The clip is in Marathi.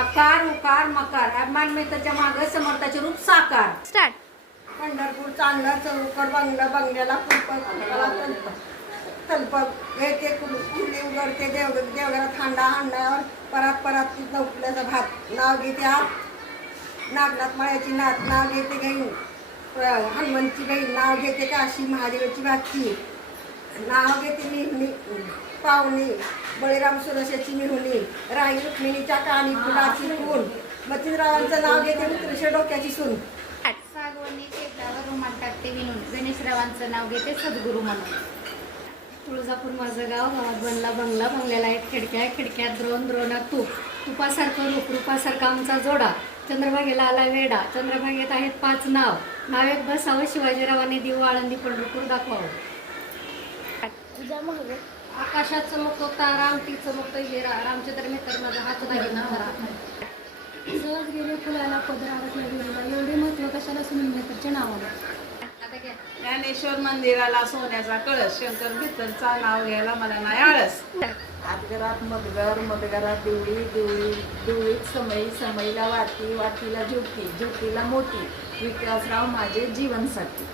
आकार उकार मकार मानमेतच्या मागे समर्थाचे रूप साकार. स्टार्ट. पंढरपूर चांगला चौकड बंगला बंगल्याला तल्प घेते कुंडली उघडते देवघरात हांडा हांड्यावर परात परात नौकल्याचा भात नाव घेते हात नागनाथ माळ्याची नात नाव घेते घेईन हनुमंतची बहीण नाव घेते काशी महादेवाची भाची नाव घेते मी पाहुणी बळीराम सुरसेची मिहुनी राही रुक्मिणीच्या कानी फुलाची फूल मतीरावांचं नाव घेते मित्रशे डोक्याची सून. सागवणी शेतावर रुमाल टाकते विणून गणेशरावांचं नाव घेते सद्गुरू म्हणून. तुळजापूर माझं गाव, गावात बनला बंगला बंगल्याला आहेत खिडक्या खिडक्यात द्रोणात तूप तुपासारखं रूप रूपासारखा आमचा जोडा चंद्रभागेला आला वेडा चंद्रभागेत आहेत 5 नावेत बसावं शिवाजीरावांनी देऊ आळंदी पंढरपूर दाखवावं. आकाशात चमकतो तारा अंगठी चमकतो हिरा रामचंद्र मेहतर माझा हात दागिना हरा. सहज गेले फुलाला पदरावत गेलेला एवढे महत्व कशाला सुनील मेहतरच्या नावाला. ज्ञानेश्वर मंदिराला सोन्याचा कळस शंकर भितरचा नाव घ्यायला मला नाही आळस. आतघरात मधगर मधगरात देवळी देवळी देवळीत समई समईला वाटी वाटीला ज्योती ज्योतीला मोती विकासराव माझे जीवनसाथी.